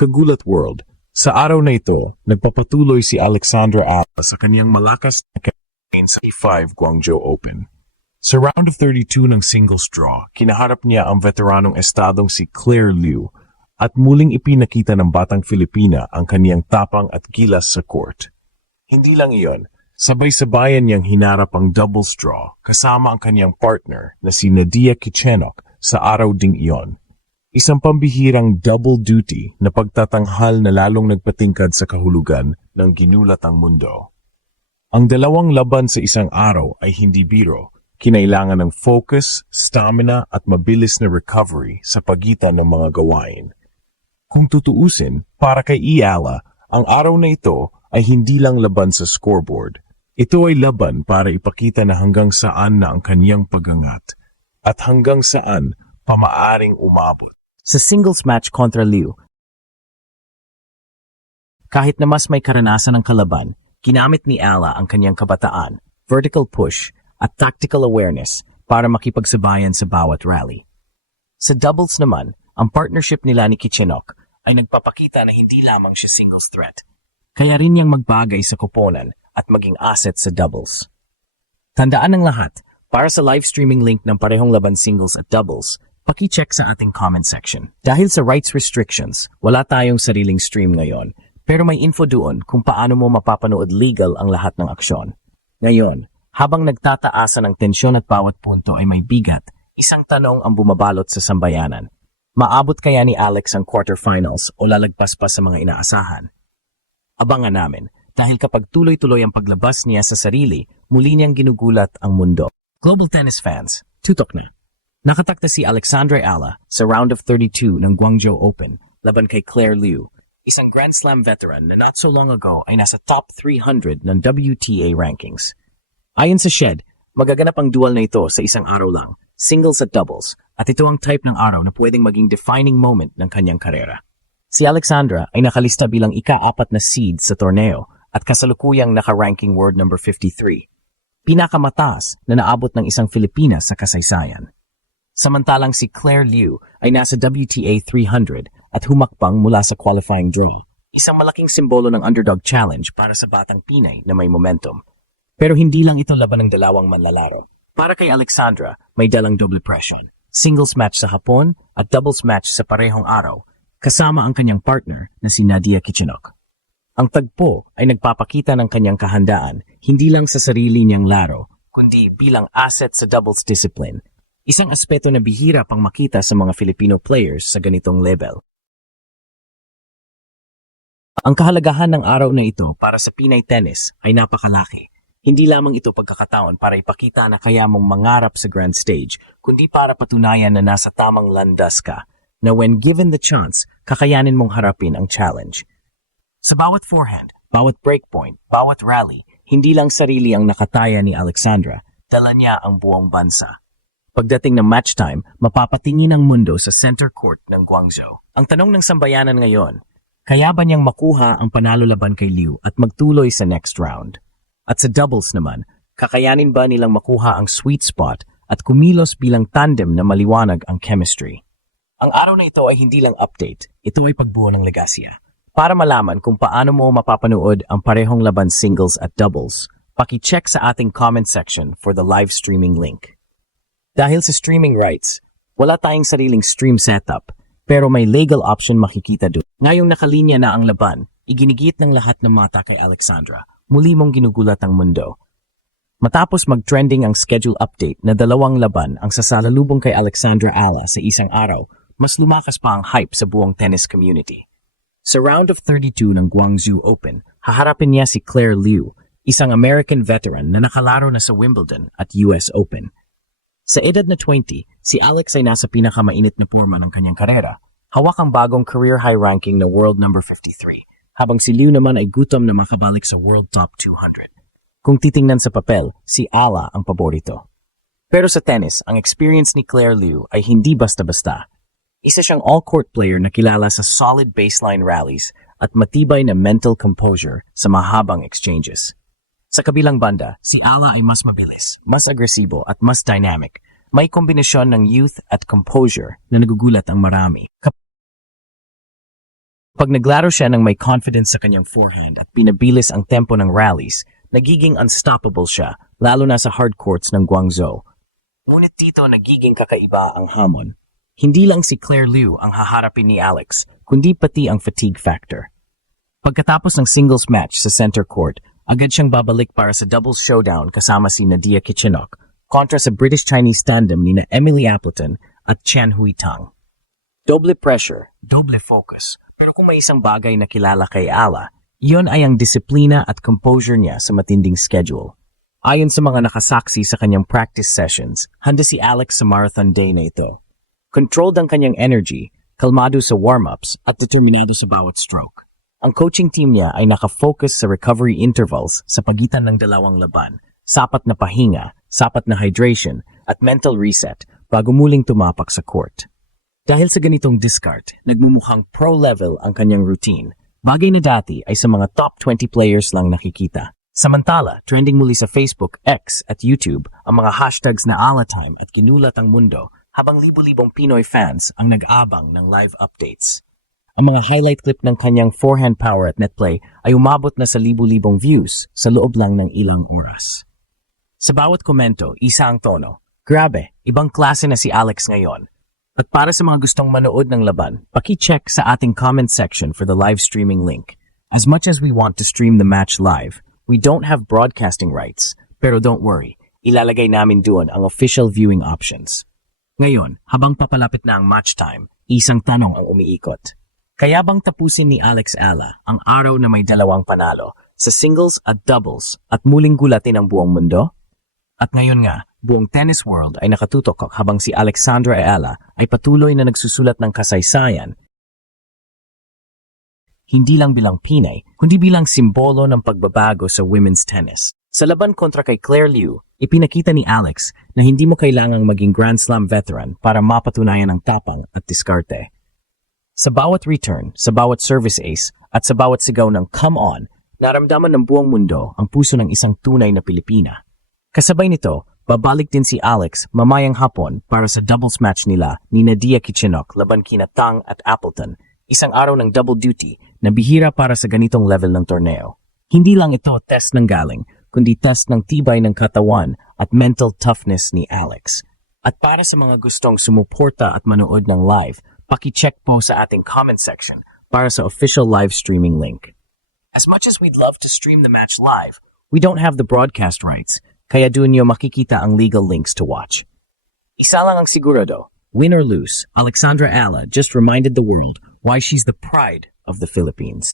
Kagulat World. Sa araw na ito, nagpapatuloy si Alexandra Ala sa kanyang malakas na campaign sa E5 Guangzhou Open. Sa round of 32 ng singles draw, kinaharap niya ang veteranong estadong si Claire Liu at muling ipinakita ng batang Filipina ang kaniyang tapang at gilas sa court. Hindi lang iyon, sabay-sabayan niyang hinarap ang doubles draw kasama ang kaniyang partner na si Nadia Kichenok sa araw ding iyon. Isang pambihirang double duty na pagtatanghal na lalong nagpatingkad sa kahulugan ng ginulat ang mundo. Ang dalawang laban sa isang araw ay hindi biro, kinailangan ng focus, stamina at mabilis na recovery sa pagitan ng mga gawain. Kung tutuusin, para kay Ala, ang araw na ito ay hindi lang laban sa scoreboard. Ito ay laban para ipakita na hanggang saan na ang kaniyang pagangat at hanggang saan pa maaaring umabot. Sa singles match kontra Liu, kahit na mas may karanasan ng kalaban, ginamit ni Ala ang kanyang kabataan, vertical push, at tactical awareness para makipagsabayan sa bawat rally. Sa doubles naman, ang partnership nila ni Kichenok ay nagpapakita na hindi lamang siya singles threat, kaya rin niyang magbagay sa koponan at maging asset sa doubles. Tandaan ng lahat, para sa live streaming link ng parehong laban singles at doubles, paki-check sa ating comment section. Dahil sa rights restrictions, wala tayong sariling stream ngayon, pero may info doon kung paano mo mapapanood legal ang lahat ng aksyon. Ngayon, habang nagtataasan ang tensyon at bawat punto ay may bigat, isang tanong ang bumabalot sa sambayanan. Maabot kaya ni Alex ang quarterfinals o lalagpas pa sa mga inaasahan? Abangan namin, dahil kapag tuloy-tuloy ang paglabas niya sa sarili, muli niyang ginugulat ang mundo. Global tennis fans, tutok na. Nakatakda si Alexandra Ala sa round of 32 ng Guangzhou Open laban kay Claire Liu, isang Grand Slam veteran na not so long ago ay nasa top 300 ng WTA rankings. Ayon sa Shed, magaganap ang duel na ito sa isang araw lang, singles at doubles, at ito ang type ng araw na pwedeng maging defining moment ng kanyang karera. Si Alexandra ay nakalista bilang ika-4 na seed sa torneo at kasalukuyang naka-ranking world number 53. Pinakamataas na naabot ng isang Filipina sa kasaysayan. Samantalang si Claire Liu ay nasa WTA 300 at humakbang mula sa qualifying draw. Isang malaking simbolo ng underdog challenge para sa batang Pinay na may momentum. Pero hindi lang ito laban ng dalawang manlalaro. Para kay Alexandra, may dalang double pressure. Singles match sa hapon at doubles match sa parehong araw, kasama ang kanyang partner na si Nadia Kichenok. Ang tagpo ay nagpapakita ng kanyang kahandaan hindi lang sa sarili niyang laro, kundi bilang asset sa doubles discipline. Isang aspeto na bihira pang makita sa mga Filipino players sa ganitong level. Ang kahalagahan ng araw na ito para sa Pinay tennis ay napakalaki. Hindi lamang ito pagkakataon para ipakita na kaya mong mangarap sa grand stage, kundi para patunayan na nasa tamang landas ka, na when given the chance, kakayanin mong harapin ang challenge. Sa bawat forehand, bawat breakpoint, bawat rally, hindi lang sarili ang nakataya ni Alexandra, dala niya ang buong bansa. Pagdating ng match time, mapapatingin ang mundo sa center court ng Guangzhou. Ang tanong ng sambayanan ngayon, kaya ba niyang makuha ang panalo laban kay Liu at magtuloy sa next round? At sa doubles naman, kakayanin ba nilang makuha ang sweet spot at kumilos bilang tandem na maliwanag ang chemistry? Ang araw na ito ay hindi lang update, ito ay pagbuo ng legasya. Para malaman kung paano mo mapapanood ang parehong laban singles at doubles, paki-check sa ating comment section for the live streaming link. Dahil sa streaming rights, wala tayong sariling stream setup, pero may legal option makikita doon. Ngayong nakalinya na ang laban, iginigit ng lahat ng mata kay Alexandra. Muli mong ginugulat ang mundo. Matapos mag-trending ang schedule update na 2 laban ang sasalalubong kay Alexandra Ala sa isang araw, mas lumakas pa ang hype sa buong tennis community. Sa round of 32 ng Guangzhou Open, haharapin niya si Claire Liu, isang American veteran na nakalaro na sa Wimbledon at US Open. Sa edad na 20, si Alex ay nasa pinakamainit na forma ng kanyang karera. Hawak ang bagong career high ranking na world number 53, habang si Liu naman ay gutom na makabalik sa world top 200. Kung titingnan sa papel, si Ala ang paborito. Pero sa tennis, ang experience ni Claire Liu ay hindi basta-basta. Isa siyang all-court player na kilala sa solid baseline rallies at matibay na mental composure sa mahabang exchanges. Sa kabilang banda, si Ala ay mas mabilis, mas agresibo at mas dynamic. May kombinasyon ng youth at composure na nagugulat ang marami. Pag naglaro siya ng may confidence sa kanyang forehand at pinabilis ang tempo ng rallies, nagiging unstoppable siya, lalo na sa hard courts ng Guangzhou. Ngunit dito nagiging kakaiba ang hamon. Hindi lang si Claire Liu ang haharapin ni Alex, kundi pati ang fatigue factor. Pagkatapos ng singles match sa center court, agad siyang babalik para sa doubles showdown kasama si Nadia Kichenok kontra sa British-Chinese tandem ni na Emily Appleton at Chen Huitang. Doble pressure, doble focus. Pero kung may isang bagay na kilala kay Ala, iyon ay ang disiplina at composure niya sa matinding schedule. Ayon sa mga nakasaksi sa kanyang practice sessions, handa si Alex sa marathon day na ito. Controlled ang kanyang energy, kalmado sa warm-ups at determinado sa bawat stroke. Ang coaching team niya ay nakafocus sa recovery intervals sa pagitan ng dalawang laban, sapat na pahinga, sapat na hydration, at mental reset bago muling tumapak sa court. Dahil sa ganitong discard, nagmumukhang pro-level ang kanyang routine. Bagay na dati ay sa mga top 20 players lang nakikita. Samantala, trending muli sa Facebook, X at YouTube ang mga hashtags na Alatime at ginulat ang mundo habang libu-libong Pinoy fans ang nag-abang ng live updates. Ang mga highlight clip ng kanyang forehand power at net play ay umabot na sa libu-libong views sa loob lang ng ilang oras. Sa bawat komento, isa ang tono. Grabe, ibang klase na si Alex ngayon. At para sa mga gustong manood ng laban, paki-check sa ating comment section for the live streaming link. As much as we want to stream the match live, we don't have broadcasting rights. Pero don't worry, ilalagay namin doon ang official viewing options. Ngayon, habang papalapit na ang match time, isang tanong ang umiikot. Kaya bang tapusin ni Alex Ala ang araw na may dalawang panalo sa singles at doubles at muling gulatin ang buong mundo? At ngayon nga, buong tennis world ay nakatutok habang si Alexandra Ala ay patuloy na nagsusulat ng kasaysayan, hindi lang bilang Pinay, kundi bilang simbolo ng pagbabago sa women's tennis. Sa laban kontra kay Claire Liu, ipinakita ni Alex na hindi mo kailangang maging Grand Slam veteran para mapatunayan ang tapang at diskarte. Sa bawat return, sa bawat service ace, at sa bawat sigaw ng come on, naramdaman ng buong mundo ang puso ng isang tunay na Pilipina. Kasabay nito, babalik din si Alex mamayang hapon para sa doubles match nila ni Nadia Kichenok laban kina Tang at Appleton, isang araw ng double duty na bihira para sa ganitong level ng torneo. Hindi lang ito test ng galing, kundi test ng tibay ng katawan at mental toughness ni Alex. At para sa mga gustong sumuporta at manood ng live, paki-check po sa ating comment section para sa official live streaming link. As much as we'd love to stream the match live, we don't have the broadcast rights, kaya doon nyo makikita ang legal links to watch. Isa lang ang sigurado, win or lose, Alexandra Ala just reminded the world why she's the pride of the Philippines.